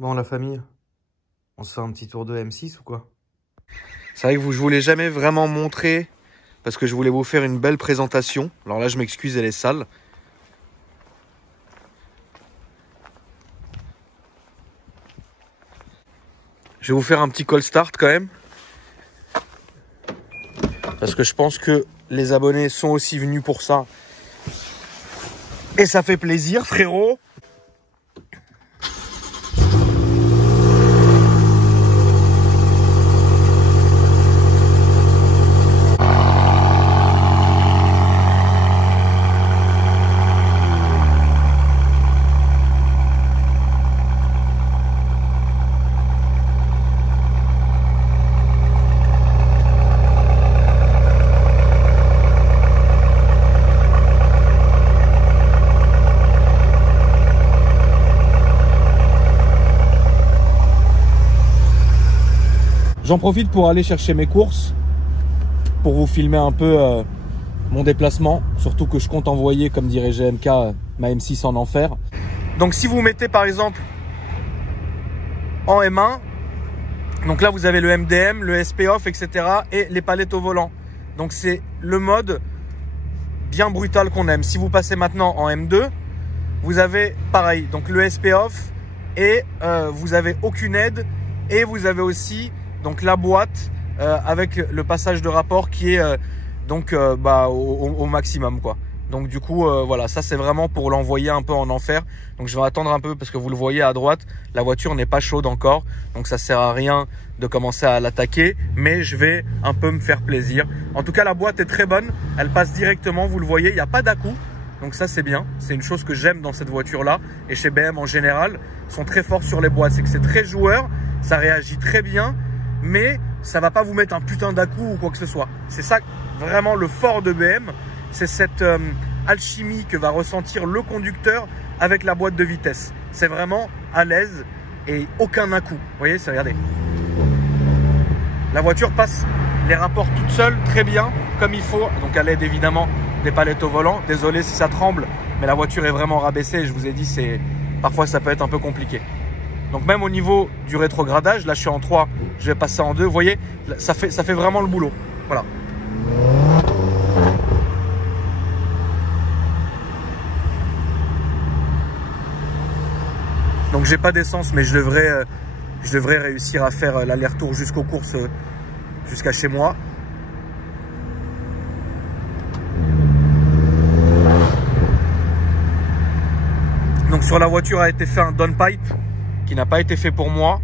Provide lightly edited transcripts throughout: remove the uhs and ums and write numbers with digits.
Bon, la famille, on se fait un petit tour de M6 ou quoi? C'est vrai que je voulais jamais vraiment montrer parce que je voulais vous faire une belle présentation. Alors là, je m'excuse, elle est sale. Je vais vous faire un petit call start quand même. Parce que je pense que les abonnés sont aussi venus pour ça. Et ça fait plaisir, frérot. J'en profite pour aller chercher mes courses, pour vous filmer un peu mon déplacement, surtout que je compte envoyer, comme dirait GMK, ma M6 en enfer. Donc si vous mettez par exemple en M1, donc là vous avez le MDM, le SP off, etc. et les palettes au volant. Donc c'est le mode bien brutal qu'on aime. Si vous passez maintenant en M2, vous avez pareil, donc le SP off et vous avez aucune aide et vous avez aussi donc la boîte avec le passage de rapport qui est au maximum quoi. Donc du coup voilà, ça c'est vraiment pour l'envoyer un peu en enfer. Donc je vais attendre un peu parce que vous le voyez à droite, la voiture n'est pas chaude encore. Donc ça sert à rien de commencer à l'attaquer, mais je vais un peu me faire plaisir. En tout cas la boîte est très bonne, elle passe directement, vous le voyez, il n'y a pas d'à-coup. Donc ça c'est bien, c'est une chose que j'aime dans cette voiture là. Et chez BM en général, ils sont très forts sur les boîtes, c'est que c'est très joueur, ça réagit très bien. Mais ça va pas vous mettre un putain d'à-coup ou quoi que ce soit. C'est ça vraiment le fort de BM, c'est cette alchimie que va ressentir le conducteur avec la boîte de vitesse. C'est vraiment à l'aise et aucun à-coup. Vous voyez, regardez. La voiture passe les rapports toute seule, très bien, comme il faut. Donc à l'aide évidemment des palettes au volant. Désolé si ça tremble, mais la voiture est vraiment rabaissée. Je vous ai dit, parfois ça peut être un peu compliqué. Donc même au niveau du rétrogradage, là je suis en 3, je vais passer en 2. Vous voyez, ça fait vraiment le boulot. Voilà. Donc j'ai pas d'essence, mais je devrais réussir à faire l'aller-retour jusqu'aux courses, jusqu'à chez moi. Donc sur la voiture a été fait un downpipe qui n'a pas été fait pour moi.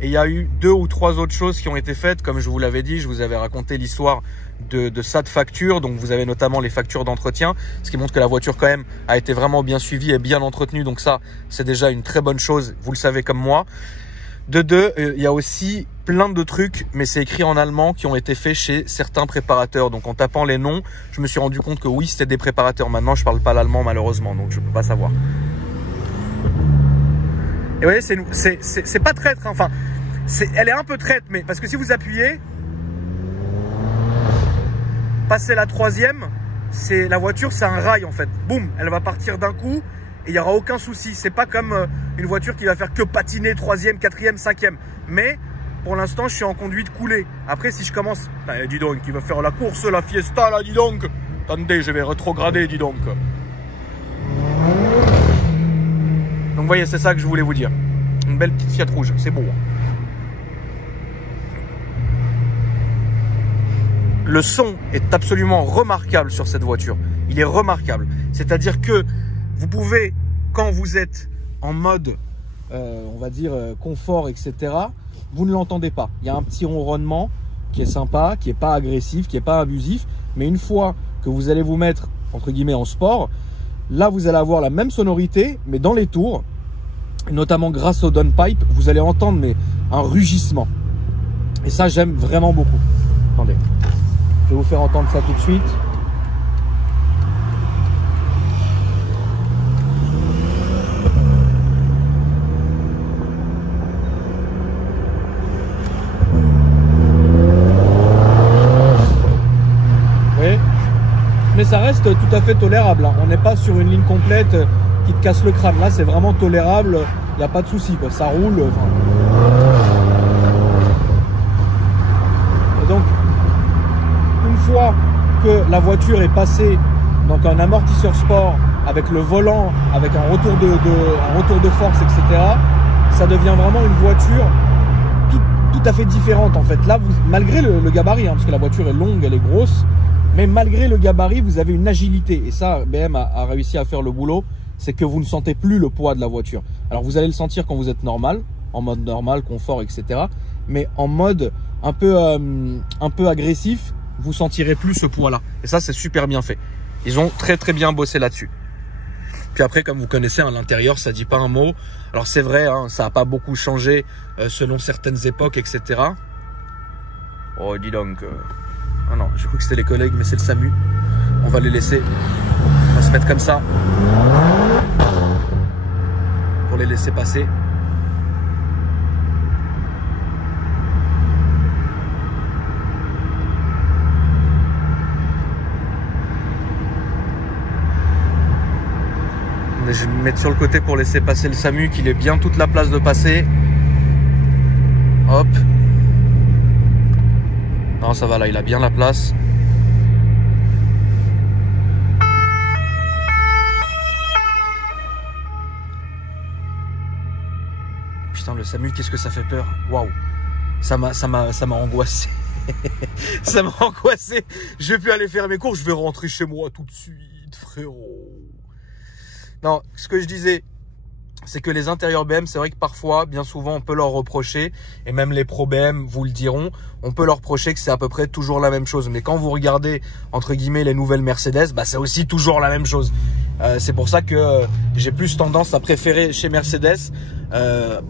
Et il y a eu 2 ou 3 autres choses qui ont été faites. Comme je vous l'avais dit, je vous avais raconté l'histoire de ça de factures. Donc vous avez notamment les factures d'entretien, ce qui montre que la voiture quand même a été vraiment bien suivie et bien entretenue. Donc ça, c'est déjà une très bonne chose, vous le savez comme moi. De 2, il y a aussi plein de trucs, mais c'est écrit en allemand, qui ont été faits chez certains préparateurs. Donc en tapant les noms, je me suis rendu compte que oui, c'était des préparateurs. Maintenant, je parle pas l'allemand malheureusement, donc je peux pas savoir. Et vous voyez, c'est pas traître, hein. Enfin, elle est un peu traître, mais parce que si vous appuyez, passez la 3e, la voiture, c'est un rail en fait. Boum, elle va partir d'un coup et il n'y aura aucun souci. C'est pas comme une voiture qui va faire que patiner 3e, 4e, 5e. Mais pour l'instant, je suis en conduite coulée. Après, si je commence, dis donc, il va faire la course, la fiesta, là, dis donc. Attendez, je vais rétrograder, dis donc. Donc vous voyez, c'est ça que je voulais vous dire. Une belle petite Fiat rouge, c'est beau. Le son est absolument remarquable sur cette voiture. Il est remarquable. C'est-à-dire que vous pouvez, quand vous êtes en mode, on va dire, confort, etc., vous ne l'entendez pas. Il y a un petit ronronnement qui est sympa, qui n'est pas agressif, qui n'est pas abusif. Mais une fois que vous allez vous mettre, entre guillemets, en sport, là, vous allez avoir la même sonorité, mais dans les tours, notamment grâce au downpipe, vous allez entendre un rugissement. Et ça, j'aime vraiment beaucoup. Attendez, je vais vous faire entendre ça tout de suite. Vous voyez ? Mais ça reste tout à fait tolérable, hein. On n'est pas sur une ligne complète qui te casse le crâne. Là, c'est vraiment tolérable. il n'y a pas de souci, quoi. Ça roule. Et donc, une fois que la voiture est passée donc un amortisseur sport avec le volant, avec un retour de force, etc., ça devient vraiment une voiture tout à fait différente en fait. Là, malgré le gabarit, hein, parce que la voiture est longue, elle est grosse, mais malgré le gabarit, vous avez une agilité. Et ça, BM a réussi à faire le boulot, c'est que vous ne sentez plus le poids de la voiture. Alors vous allez le sentir quand vous êtes normal, en mode normal, confort, etc. Mais en mode un peu agressif, vous sentirez plus ce poids-là. Et ça, c'est super bien fait. Ils ont très bien bossé là-dessus. Puis après, comme vous connaissez, à l'intérieur, ça dit pas un mot. Alors c'est vrai, hein, ça n'a pas beaucoup changé selon certaines époques, etc. Oh, dis donc. Ah non, j'ai cru que c'était les collègues, mais c'est le SAMU. On va les laisser. On va se mettre comme ça pour les laisser passer. Je vais me mettre sur le côté pour laisser passer le SAMU, qu'il ait bien toute la place de passer. Hop. Non, ça va là, il a bien la place. Putain, le SAMU, qu'est-ce que ça fait peur. Waouh. Ça m'a angoissé. Ça m'a angoissé. Je vais plus aller faire mes courses, je vais rentrer chez moi tout de suite, frérot. Non, ce que je disais, c'est que les intérieurs BM, c'est vrai que parfois, bien souvent, on peut leur reprocher, et même les pro BM vous le diront, on peut leur reprocher que c'est à peu près toujours la même chose. Mais quand vous regardez, entre guillemets, les nouvelles Mercedes, bah, c'est aussi toujours la même chose. C'est pour ça que j'ai plus tendance à préférer chez Mercedes,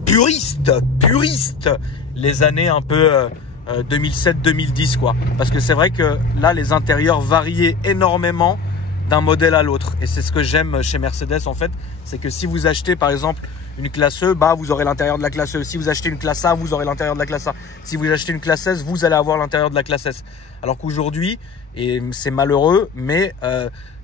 puriste, les années un peu 2007-2010, quoi. Parce que c'est vrai que là, les intérieurs variaient énormément d'un modèle à l'autre, et c'est ce que j'aime chez Mercedes en fait, c'est que si vous achetez par exemple une classe E, bah vous aurez l'intérieur de la classe E. Si vous achetez une classe A, vous aurez l'intérieur de la classe A. Si vous achetez une classe S, vous allez avoir l'intérieur de la classe S. Alors qu'aujourd'hui, et c'est malheureux, mais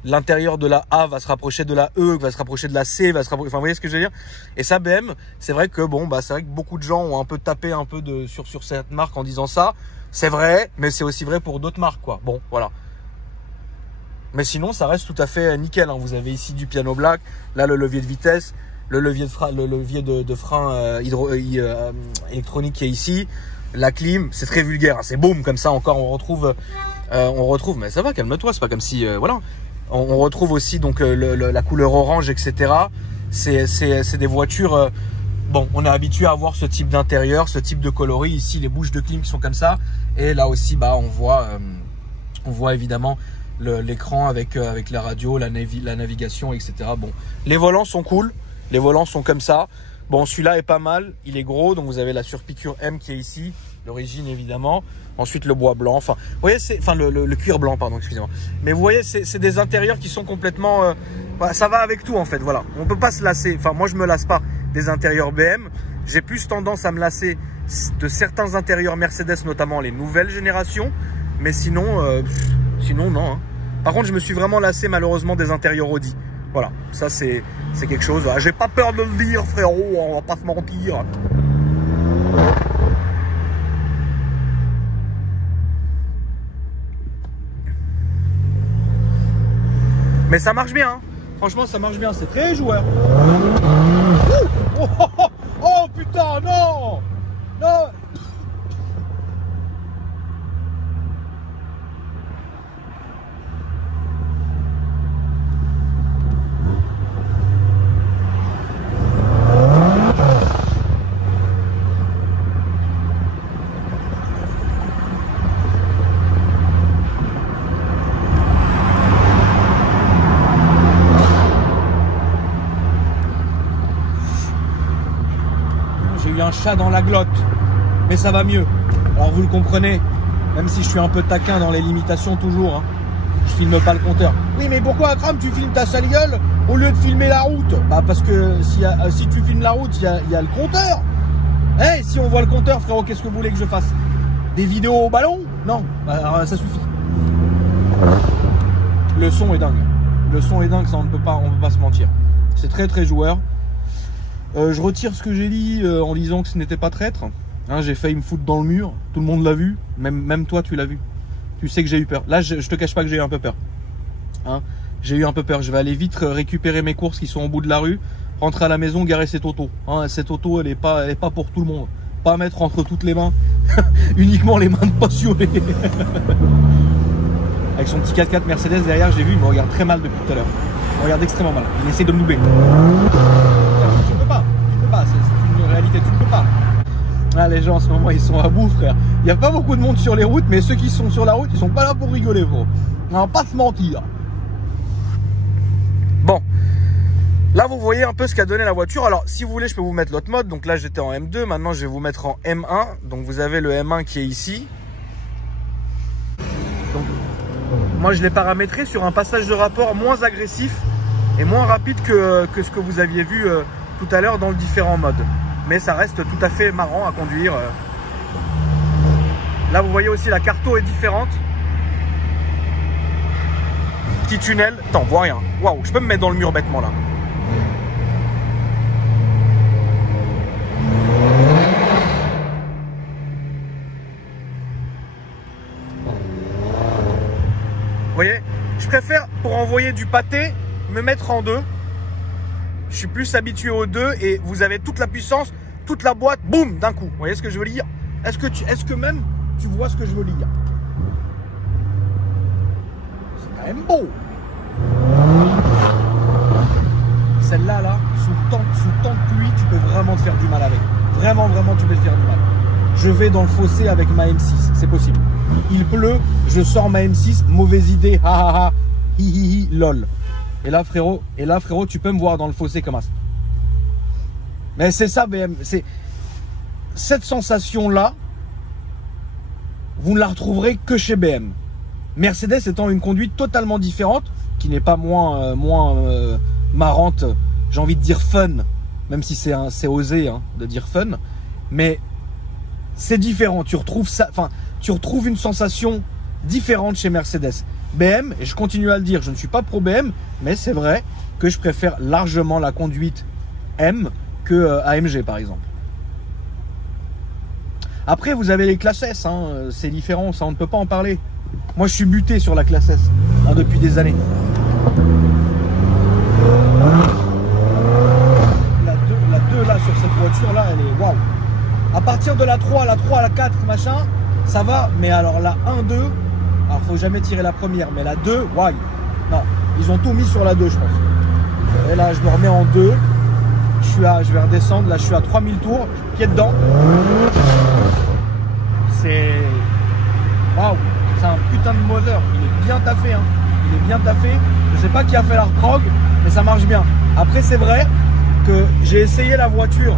l'intérieur de la A va se rapprocher de la E, va se rapprocher de la C, va se rapprocher, enfin vous voyez ce que je veux dire. Et ça, BM, c'est vrai que bon, bah c'est vrai que beaucoup de gens ont un peu tapé un peu sur cette marque en disant ça. C'est vrai, mais c'est aussi vrai pour d'autres marques, quoi. Bon, voilà. Mais sinon, ça reste tout à fait nickel, hein. Vous avez ici du piano black, là le levier de vitesse, le levier de frein électronique qui est ici, la clim, c'est très vulgaire, hein. C'est boum comme ça encore. On retrouve, mais ça va, calme-toi, c'est pas comme si, voilà. On retrouve aussi donc la couleur orange, etc. C'est des voitures. Bon, on est habitué à avoir ce type d'intérieur, ce type de coloris. Ici, les bouches de clim qui sont comme ça, et là aussi, bah, on voit évidemment l'écran avec la radio, la navigation, etc. Bon, les volants sont cool, les volants sont comme ça. Bon, celui-là est pas mal, il est gros, donc vous avez la surpiqûre M qui est ici, l'origine évidemment. Ensuite le bois blanc, enfin, vous voyez, le cuir blanc, pardon, excusez-moi. Mais vous voyez, c'est des intérieurs qui sont complètement, ça va avec tout en fait, voilà. On peut pas se lasser, enfin moi je me lasse pas des intérieurs BM. J'ai plus tendance à me lasser de certains intérieurs Mercedes, notamment les nouvelles générations, mais sinon non, hein. Par contre, je me suis vraiment lassé malheureusement des intérieurs Audi. Voilà, ça c'est quelque chose. Ah, j'ai pas peur de le dire, frérot, on va pas se mentir. Mais ça marche bien, hein. Franchement, ça marche bien, c'est très joueur. Oh putain, non. Non. Un chat dans la glotte, mais ça va mieux. Alors vous le comprenez, même si je suis un peu taquin dans les limitations toujours, hein. Je filme pas le compteur. Oui, mais pourquoi Akram tu filmes ta sale gueule au lieu de filmer la route? Bah parce que si tu filmes la route, il y a le compteur. Eh, si on voit le compteur, frérot, qu'est-ce que vous voulez que je fasse? Des vidéos au ballon? Non, bah, ça suffit. Le son est dingue. Le son est dingue, ça on ne peut pas se mentir. C'est très joueur. Je retire ce que j'ai dit en disant que ce n'était pas traître. Hein, j'ai failli me foutre dans le mur. Tout le monde l'a vu. Même toi, tu l'as vu. Tu sais que j'ai eu peur. Là, je te cache pas que j'ai eu un peu peur. Hein, j'ai eu un peu peur. Je vais aller vite récupérer mes courses qui sont au bout de la rue. Rentrer à la maison, garer cette auto. Hein, cette auto, elle est pas pour tout le monde. Pas à mettre entre toutes les mains. Uniquement les mains de passionnés. Avec son petit 4x4 Mercedes derrière, j'ai vu, il me regarde très mal depuis tout à l'heure. Il me regarde extrêmement mal. Il essaie de me doubler. Tu peux pas, c'est une réalité, tu ne peux pas. Ah, les gens en ce moment, ils sont à bout, frère. Il n'y a pas beaucoup de monde sur les routes, mais ceux qui sont sur la route, ils sont pas là pour rigoler, gros. On va pas se mentir. Bon. Là, vous voyez un peu ce qu'a donné la voiture. Alors, si vous voulez, je peux vous mettre l'autre mode. Donc là, j'étais en M2. Maintenant, je vais vous mettre en M1. Donc, vous avez le M1 qui est ici. Donc, moi, je l'ai paramétré sur un passage de rapport moins agressif et moins rapide que ce que vous aviez vu tout à l'heure dans le différent mode. Mais ça reste tout à fait marrant à conduire. Là, vous voyez aussi la carto est différente. Petit tunnel. Attends, on voit rien. Waouh, je peux me mettre dans le mur bêtement là. Vous voyez, je préfère pour envoyer du pâté me mettre en deux. Je suis plus habitué aux deux et vous avez toute la puissance, toute la boîte, boum, d'un coup. Vous voyez ce que je veux dire? Est-ce que même tu vois ce que je veux dire? C'est quand même beau. Celle-là, là, sous tant de pluie, tu peux vraiment te faire du mal avec. Vraiment, tu peux te faire du mal. Je vais dans le fossé avec ma M6, c'est possible. Il pleut, je sors ma M6, mauvaise idée, ha ha ha, hi hi hi, lol. Et là frérot, tu peux me voir dans le fossé comme ça. Mais c'est ça BM, c'est cette sensation-là, vous ne la retrouverez que chez BM. Mercedes étant une conduite totalement différente, qui n'est pas moins marrante, j'ai envie de dire fun, même si c'est osé hein, de dire fun, mais c'est différent, tu retrouves ça, enfin, tu retrouves une sensation différente chez Mercedes. BM, et je continue à le dire, je ne suis pas pro BM, mais c'est vrai que je préfère largement la conduite M que AMG par exemple. Après, vous avez les classes S, hein, c'est différent, ça on ne peut pas en parler. Moi, je suis buté sur la classe S hein, depuis des années. La 2 là, sur cette voiture là, elle est waouh. À partir de la 3, la 4, machin, ça va, mais alors la 1, 2, alors faut jamais tirer la première, mais la 2, waouh. Non, ils ont tout mis sur la 2, je pense. Et là, je me remets en 2. Je vais redescendre, là je suis à 3000 tours, pied dedans. C'est... Waouh, c'est un putain de moteur, il est bien taffé, hein. Il est bien taffé. Je sais pas qui a fait la reprog, mais ça marche bien. Après, c'est vrai que j'ai essayé la voiture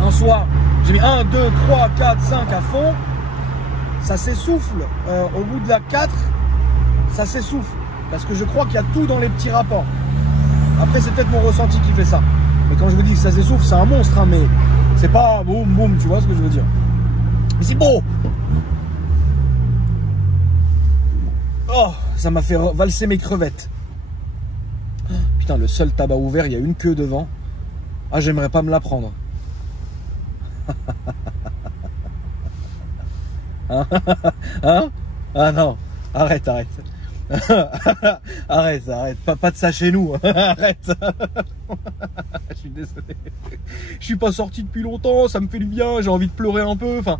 un soir. J'ai mis 1, 2, 3, 4, 5 à fond. Ça s'essouffle. Au bout de la 4, ça s'essouffle. Parce que je crois qu'il y a tout dans les petits rapports. Après, c'est peut-être mon ressenti qui fait ça. Mais quand je vous dis que ça s'essouffle, c'est un monstre. Hein, mais c'est pas boum, boum, tu vois ce que je veux dire. Mais c'est beau. Oh, ça m'a fait valser mes crevettes. Putain, le seul tabac ouvert, il y a une queue devant. Ah, j'aimerais pas me la prendre. Hein? Ah non, arrête. arrête, pas de ça chez nous. Arrête. Je suis désolé. Je suis pas sorti depuis longtemps, ça me fait du bien, j'ai envie de pleurer un peu. Enfin,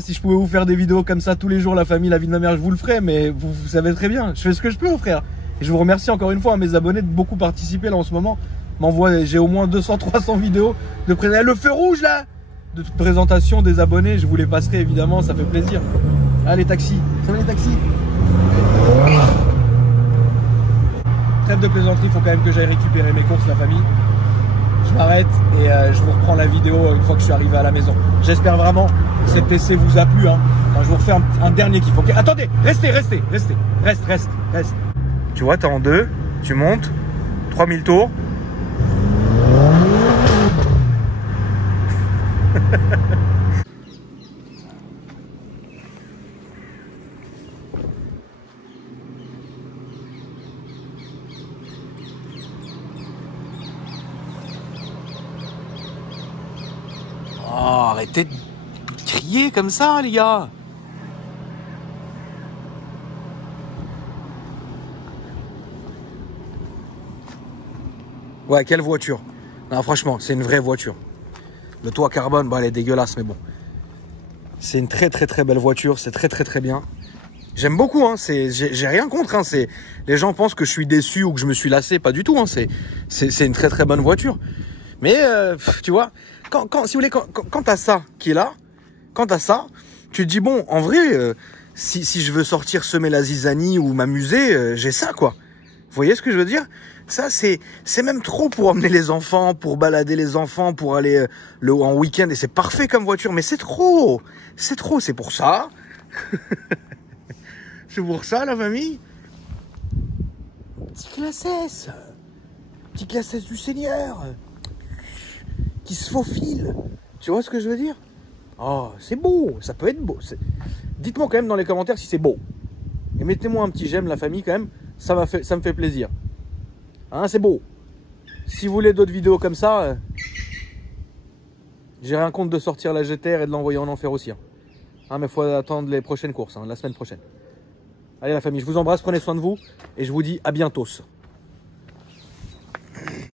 si je pouvais vous faire des vidéos comme ça tous les jours, la famille, la vie de ma mère, je vous le ferais, mais vous savez très bien, je fais ce que je peux, frère. Et je vous remercie encore une fois à mes abonnés de beaucoup participer là en ce moment. J'ai au moins 200-300 vidéos de présentation. Le feu rouge là, de présentation des abonnés, je vous les passerai évidemment, ça fait plaisir. Allez, taxi, ça va les taxis? Trêve de plaisanterie, il faut quand même que j'aille récupérer mes courses, la famille. Je m'arrête et je vous reprends la vidéo une fois que je suis arrivé à la maison. J'espère vraiment que cet essai vous a plu. Hein. Enfin, je vous refais un dernier kiff. Okay, attendez, restez. Reste. Tu vois, t'es en 2, tu montes, 3000 tours. arrêtez de crier comme ça, les gars. Ouais, quelle voiture. Non, franchement, c'est une vraie voiture. Le toit carbone, bah, elle est dégueulasse, mais bon. C'est une très très très belle voiture, c'est très très très bien. J'aime beaucoup, hein, j'ai rien contre. Hein, les gens pensent que je suis déçu ou que je me suis lassé, pas du tout. Hein, c'est une très très bonne voiture. Mais tu vois, si vous voulez, quand t'as ça qui est là, quand t'as ça, tu te dis bon, en vrai, si je veux sortir semer la zizanie ou m'amuser, j'ai ça quoi. Vous voyez ce que je veux dire? Ça, c'est même trop pour emmener les enfants, pour balader les enfants, pour aller en week-end. Et c'est parfait comme voiture, mais c'est trop. C'est trop, c'est pour ça. C'est pour ça, la famille. Petit classesse. Petit classesse du Seigneur. Qui se faufile. Tu vois ce que je veux dire? Oh, c'est beau. Ça peut être beau. Dites-moi quand même dans les commentaires si c'est beau. Et mettez-moi un petit j'aime, la famille, quand même. Ça me fait plaisir. Hein, c'est beau. Si vous voulez d'autres vidéos comme ça, j'ai rien contre de sortir la GTR et de l'envoyer en enfer aussi. Hein, mais il faut attendre les prochaines courses, hein, la semaine prochaine. Allez la famille, je vous embrasse, prenez soin de vous et je vous dis à bientôt.